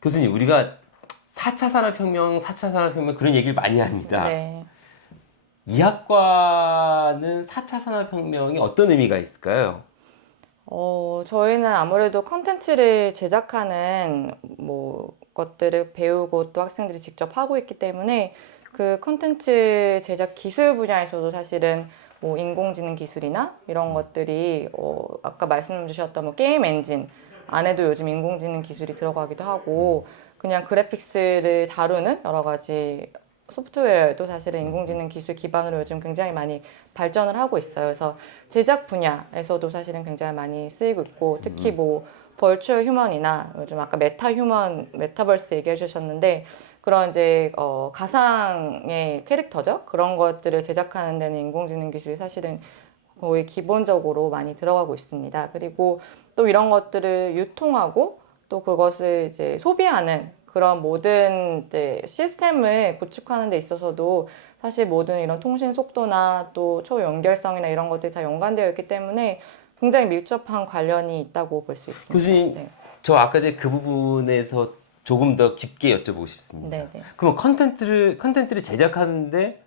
교수님, 우리가 4차 산업혁명, 4차 산업혁명 그런 얘기를 많이 합니다. 네. 이 학과는 4차 산업혁명이 어떤 의미가 있을까요? 어, 저희는 아무래도 컨텐츠를 제작하는 뭐 것들을 배우고 또 학생들이 직접 하고 있기 때문에 그 컨텐츠 제작 기술 분야에서도 사실은 뭐 인공지능 기술이나 이런 것들이 어, 아까 말씀 주셨던 뭐 게임 엔진 안에도 요즘 인공지능 기술이 들어가기도 하고 그냥 그래픽스를 다루는 여러 가지 소프트웨어도 사실은 인공지능 기술 기반으로 요즘 굉장히 많이 발전을 하고 있어요. 그래서 제작 분야에서도 사실은 굉장히 많이 쓰이고 있고 특히 뭐 벌추얼 휴먼이나 요즘 아까 메타 휴먼 메타버스 얘기해 주셨는데 그런 이제 어 가상의 캐릭터죠. 그런 것들을 제작하는 데는 인공지능 기술이 사실은 거의 기본적으로 많이 들어가고 있습니다. 그리고 또 이런 것들을 유통하고 또 그것을 이제 소비하는 그런 모든 이제 시스템을 구축하는 데 있어서도 사실 모든 이런 통신 속도나 또 초연결성이나 이런 것들이 다 연관되어 있기 때문에 굉장히 밀접한 관련이 있다고 볼 수 있습니다. 교수님, 네. 저 아까 전에 그 부분에서 조금 더 깊게 여쭤보고 싶습니다. 네, 네. 그럼 컨텐츠를 컨텐츠를 제작하는데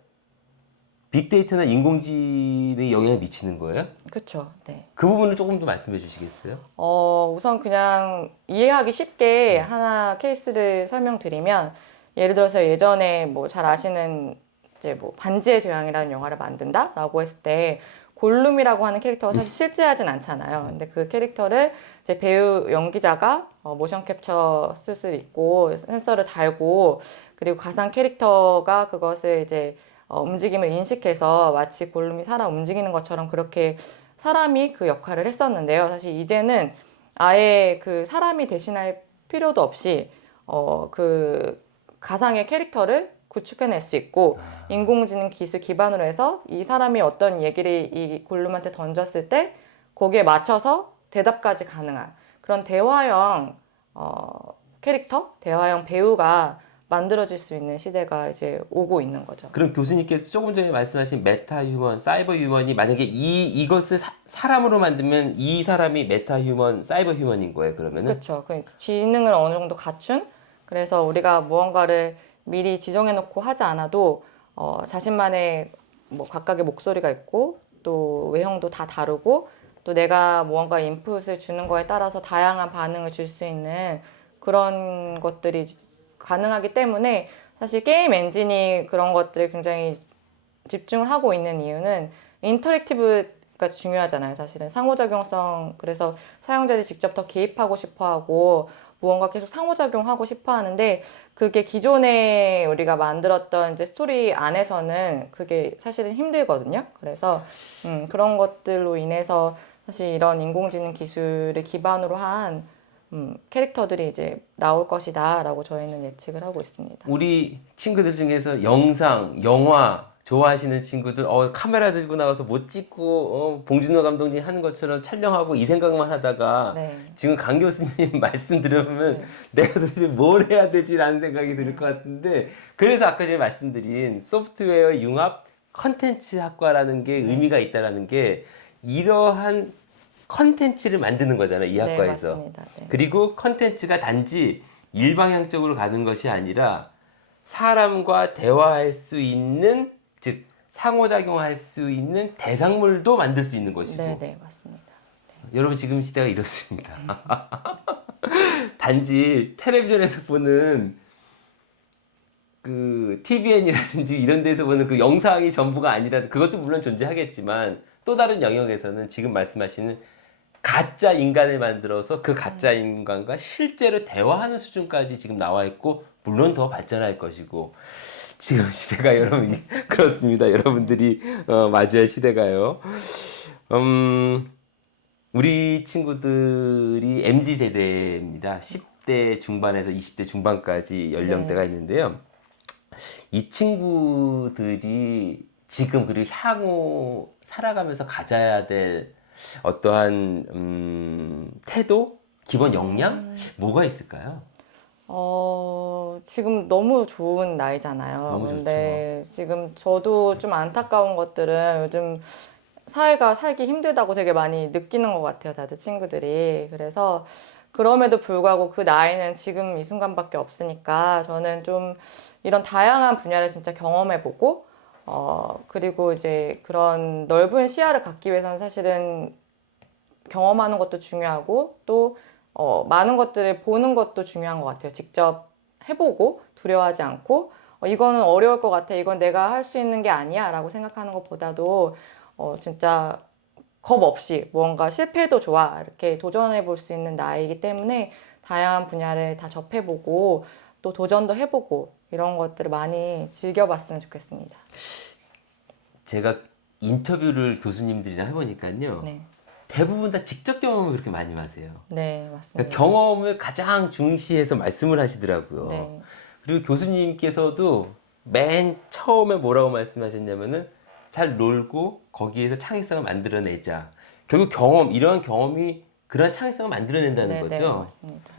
빅데이터나 인공지능이 영향을 미치는 거예요? 그렇죠. 네. 그 부분을 조금 더 말씀해 주시겠어요? 어, 우선 그냥 이해하기 쉽게 하나 케이스를 설명드리면 예를 들어서 예전에 뭐 잘 아시는 이제 뭐 반지의 제왕이라는 영화를 만든다라고 했을 때 골룸이라고 하는 캐릭터가 사실 실제하진 않잖아요. 근데 그 캐릭터를 이 제 배우 연기자가 어, 모션 캡처 숯을 입고 센서를 달고 그리고 가상 캐릭터가 그것을 이제 어, 움직임을 인식해서 마치 골룸이 살아 움직이는 것처럼 그렇게 사람이 그 역할을 했었는데요. 사실 이제는 아예 그 사람이 대신할 필요도 없이 어, 그 가상의 캐릭터를 구축해낼 수 있고 인공지능 기술 기반으로 해서 이 사람이 어떤 얘기를 이 골룸한테 던졌을 때 거기에 맞춰서 대답까지 가능한 그런 대화형 어, 캐릭터, 대화형 배우가 만들어질 수 있는 시대가 이제 오고 있는 거죠. 그럼 교수님께서 조금 전에 말씀하신 메타 휴먼, 사이버 휴먼이 만약에 이 이것을 사, 사람으로 만들면 이 사람이 메타 휴먼, 사이버 휴먼인 거예요. 그러면은 그렇죠. 그 지능을 어느 정도 갖춘 그래서 우리가 무언가를 미리 지정해 놓고 하지 않아도 어, 자신만의 뭐 각각의 목소리가 있고 또 외형도 다 다르고 또 내가 무언가 인풋을 주는 거에 따라서 다양한 반응을 줄 수 있는 그런 것들이 가능하기 때문에 사실 게임 엔진이 그런 것들을 굉장히 집중을 하고 있는 이유는 인터랙티브가 중요하잖아요. 사실은 상호작용성 그래서 사용자들이 직접 더 개입하고 싶어하고 무언가 계속 상호작용하고 싶어 하는데 그게 기존에 우리가 만들었던 이제 스토리 안에서는 그게 사실은 힘들거든요. 그래서 음, 그런 것들로 인해서 사실 이런 인공지능 기술을 기반으로 한 음, 캐릭터들이 이제 나올 것이다라고 저희는 예측을 하고 있습니다. 우리 친구들 중에서 영상, 영화 좋아하시는 친구들 어 카메라 들고 나와서 못 찍고 어, 봉준호 감독님 하는 것처럼 촬영하고 이 생각만 하다가 네. 지금 강 교수님 말씀 들으면 네. 내가 도대체 뭘 해야 되지라는 생각이 들 것 같은데 그래서 아까 전에 말씀드린 소프트웨어 융합 컨텐츠 학과라는 게 의미가 있다라는 게 이러한 컨텐츠를 만드는 거잖아요 이 네, 학과에서 맞습니다. 네. 그리고 컨텐츠가 단지 일방향적으로 가는 것이 아니라 사람과 대화할 수 있는 즉 상호작용할 수 있는 대상물도 만들 수 있는 것이고 네, 네, 맞습니다. 여러분 지금 시대가 이렇습니다. 단지 텔레비전에서 보는 그 TVN이라든지 이런 데서 보는 그 영상이 전부가 아니라 그것도 물론 존재하겠지만 또 다른 영역에서는 지금 말씀하시는 가짜 인간을 만들어서 그 가짜 인간과 실제로 대화하는 수준까지 지금 나와 있고 물론 더 발전할 것이고 지금 시대가 여러분 이- 그렇습니다. 여러분들이 어, 마주할 시대가요. 음, 우리 친구들이 MZ 세대입니다. 10대 중반에서 20대 중반까지 연령대가 있는데요. 이 친구들이 지금 그리고 향후 살아가면서 가져야 될 어떠한 음, 태도, 기본 역량 뭐가 있을까요? 어, 지금 너무 좋은 나이잖아요. 너무 근데 지금 저도 좀 안타까운 것들은 요즘 사회가 살기 힘들다고 되게 많이 느끼는 것 같아요, 다들 친구들이. 그래서 그럼에도 불구하고 그 나이는 지금 이 순간밖에 없으니까 저는 좀 이런 다양한 분야를 진짜 경험해보고, 어, 그리고 이제 그런 넓은 시야를 갖기 위해서는 사실은 경험하는 것도 중요하고 또 어, 많은 것들을 보는 것도 중요한 것 같아요. 직접 해보고 두려워하지 않고 어, 이거는 어려울 것 같아. 이건 내가 할 수 있는 게 아니야. 라고 생각하는 것보다도 어, 진짜 겁 없이 뭔가 실패해도 좋아. 이렇게 도전해 볼 수 있는 나이이기 때문에 다양한 분야를 다 접해보고 또 도전도 해보고 이런 것들을 많이 즐겨봤으면 좋겠습니다. 제가 인터뷰를 교수님들이랑 해보니까요. 네. 대부분 다 직접 경험을 그렇게 많이 하세요. 네, 맞습니다. 그러니까 경험을 가장 중시해서 말씀을 하시더라고요. 네. 그리고 교수님께서도 맨 처음에 뭐라고 말씀하셨냐면은 잘 놀고 거기에서 창의성을 만들어내자. 결국 경험, 이러한 경험이 그런 창의성을 만들어낸다는 네, 네, 거죠. 맞습니다.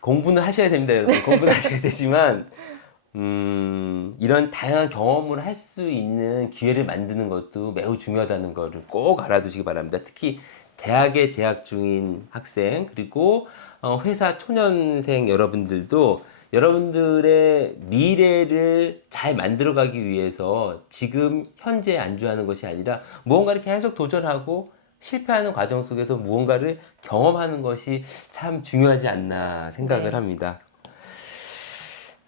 공부는 하셔야 됩니다, 여러분. 공부는 하셔야 되지만, 음, 이런 다양한 경험을 할 수 있는 기회를 만드는 것도 매우 중요하다는 것을 꼭 알아두시기 바랍니다. 특히 대학에 재학 중인 학생, 그리고 어, 회사 초년생 여러분들도 여러분들의 미래를 잘 만들어가기 위해서 지금 현재 안주하는 것이 아니라 무언가를 계속 도전하고 실패하는 과정 속에서 무언가를 경험하는 것이 참 중요하지 않나 생각을 네. 합니다.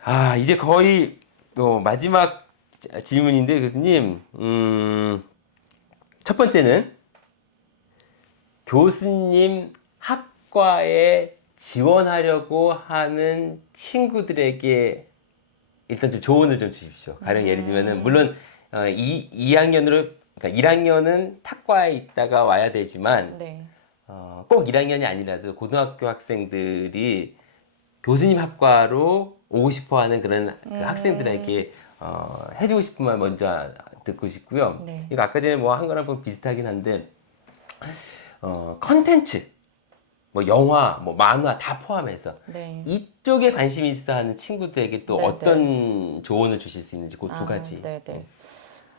아, 이제 거의 어, 마지막 자- 질문인데 교수님, 음, 첫 번째는 교수님 학과에 지원하려고 하는 친구들에게 일단 좀 조언을 좀 주십시오. 가령 예를 들면은 물론 어, 이 2학년으로 그러니까 1학년은 탁과에 있다가 와야 되지만 네. 어, 꼭 1학년이 아니라도 고등학교 학생들이 교수님 학과로 오고 싶어 하는 그런 그 음. 학생들에게 어, 해주고 싶은 말 먼저 듣고 싶고요. 네. 이거 아까 전에 뭐 한 거랑 좀 비슷하긴 한데, 어, 컨텐츠, 뭐 영화, 뭐 만화 다 포함해서 네. 이쪽에 관심이 있어 하는 친구들에게 또 네, 어떤 조언을 주실 수 있는지 그두 아, 가지. 네 네.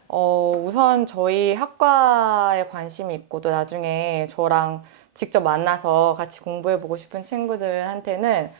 어, 우선 저희 학과에 관심이 있고 또 나중에 저랑 직접 만나서 같이 공부해보고 싶은 친구들한테는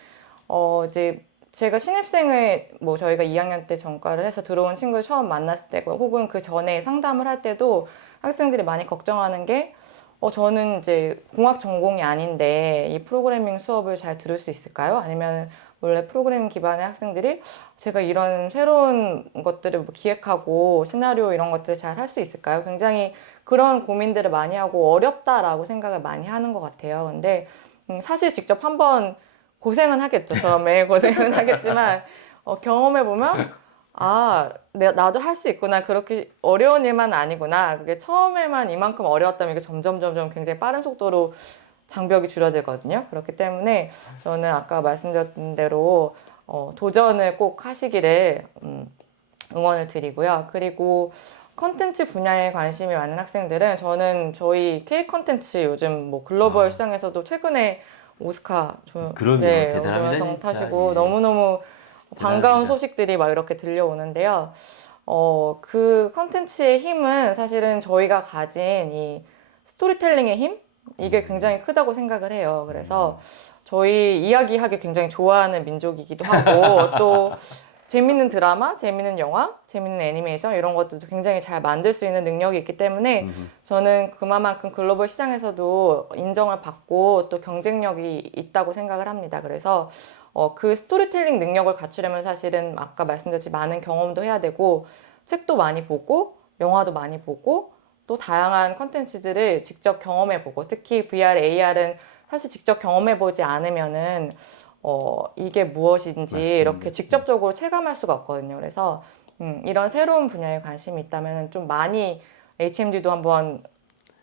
어, 이제 제가 신입생을 뭐 저희가 2학년 때 전과를 해서 들어온 친구를 처음 만났을 때 혹은 그 전에 상담을 할 때도 학생들이 많이 걱정하는 게 어, 저는 이제 공학 전공이 아닌데 이 프로그래밍 수업을 잘 들을 수 있을까요? 아니면 원래 프로그래밍 기반의 학생들이 제가 이런 새로운 것들을 뭐 기획하고 시나리오 이런 것들을 잘 할 수 있을까요? 굉장히 그런 고민들을 많이 하고 어렵다라고 생각을 많이 하는 것 같아요. 근데 음, 사실 직접 한번 고생은 하겠죠. 처음에 고생은 하겠지만 어, 경험해 보면 아, 내 나도 할 수 있구나. 그렇게 어려운 일만 아니구나. 그게 처음에만 이만큼 어려웠다면 이게 점점 점점 굉장히 빠른 속도로 장벽이 줄어들거든요. 그렇기 때문에 저는 아까 말씀드렸던 대로 어, 도전을 꼭 하시기를 음, 응원을 드리고요. 그리고 컨텐츠 분야에 관심이 많은 학생들은 저는 저희 K 컨텐츠 요즘 뭐 글로벌 아. 시장에서도 최근에 오스카 조, 그럼요. 네, 대단합니다, 조연성 진짜. 타시고 예. 너무너무 반가운 대단합니다. 소식들이 막 이렇게 들려오는데요. 어, 그 컨텐츠의 힘은 사실은 저희가 가진 이 스토리텔링의 힘? 이게 음. 굉장히 크다고 생각을 해요. 그래서 저희 이야기하기 굉장히 좋아하는 민족이기도 하고 또 재밌는 드라마, 재밌는 영화, 재밌는 애니메이션 이런 것들도 굉장히 잘 만들 수 있는 능력이 있기 때문에 음흠. 저는 그만큼 글로벌 시장에서도 인정을 받고 또 경쟁력이 있다고 생각을 합니다. 그래서 어, 그 스토리텔링 능력을 갖추려면 사실은 아까 말씀드렸지 많은 경험도 해야 되고 책도 많이 보고 영화도 많이 보고 또 다양한 컨텐츠들을 직접 경험해 보고 특히 VR, AR은 사실 직접 경험해 보지 않으면은 어, 이게 무엇인지 맞습니다. 이렇게 직접적으로 체감할 수가 없거든요. 그래서 음, 이런 새로운 분야에 관심이 있다면 좀 많이 HMD도 한번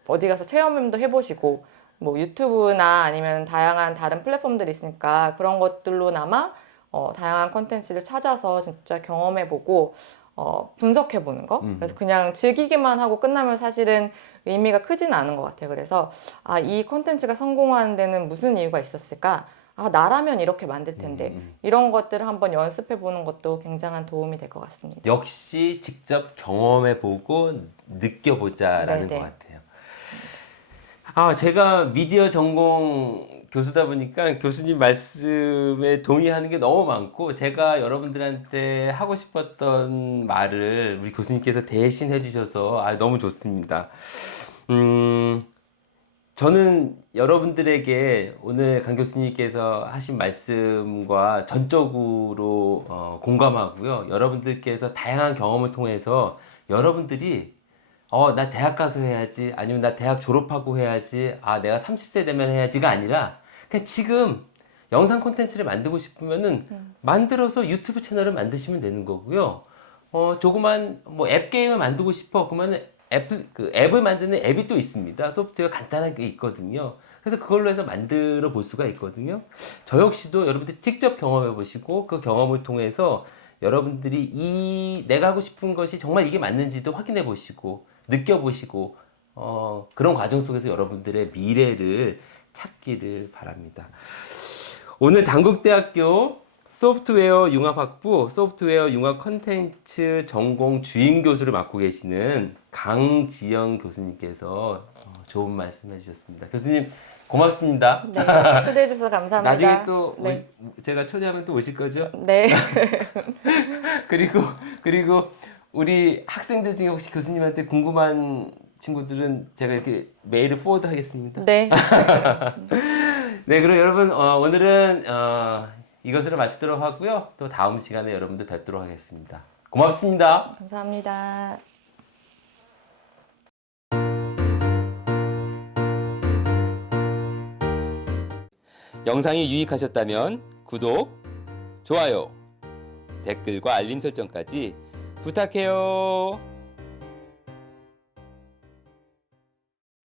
어디 가서 체험도 해보시고 뭐 유튜브나 아니면 다양한 다른 플랫폼들이 있으니까 그런 것들로나마 어, 다양한 컨텐츠를 찾아서 진짜 경험해보고 어, 분석해보는 거. 음. 그래서 그냥 즐기기만 하고 끝나면 사실은 의미가 크진 않은 것 같아요. 그래서 아, 이 컨텐츠가 성공하는 데는 무슨 이유가 있었을까? 아 나라면 이렇게 만들 텐데 음. 이런 것들을 한번 연습해 보는 것도 굉장한 도움이 될 것 같습니다. 역시 직접 경험해 보고 느껴보자라는 네네. 것 같아요. 아, 제가 미디어 전공 교수다 보니까 교수님 말씀에 동의하는 게 너무 많고 제가 여러분들한테 하고 싶었던 말을 우리 교수님께서 대신 해주셔서 아, 너무 좋습니다. 음, 저는 여러분들에게 오늘 강 교수님께서 하신 말씀과 전적으로 어, 공감하고요. 여러분들께서 다양한 경험을 통해서 여러분들이 어, 나 대학 가서 해야지. 아니면 나 대학 졸업하고 해야지. 아, 내가 30세 되면 해야지가 아니라 그냥 지금 영상 콘텐츠를 만들고 싶으면은 만들어서 유튜브 채널을 만드시면 되는 거고요. 어, 조그만 뭐 앱 게임을 만들고 싶어. 그러면 앱, 그 앱을 만드는 앱이 또 있습니다. 소프트웨어 간단한 게 있거든요. 그래서 그걸로 해서 만들어 볼 수가 있거든요. 저 역시도 여러분들 직접 경험해 보시고 그 경험을 통해서 여러분들이 이 내가 하고 싶은 것이 정말 이게 맞는지도 확인해 보시고 느껴 보시고 어, 그런 과정 속에서 여러분들의 미래를 찾기를 바랍니다. 오늘 단국대학교 소프트웨어 융합학부 소프트웨어 융합 컨텐츠 전공 주임 교수를 맡고 계시는 강지영 교수님께서 어, 좋은 말씀 해주셨습니다. 교수님 고맙습니다. 네, 초대해 주셔서 감사합니다. 나중에 또 네. 오- 제가 초대하면 또 오실 거죠? 네. 그리고 그리고 우리 학생들 중에 혹시 교수님한테 궁금한 친구들은 제가 이렇게 메일을 포워드 하겠습니다. 네. 네, 그럼 여러분 어, 오늘은 어, 이것으로 마치도록 하고요. 또 다음 시간에 여러분들 뵙도록 하겠습니다. 고맙습니다. 감사합니다. 영상이 유익하셨다면 구독, 좋아요, 댓글과 알림 설정까지 부탁해요.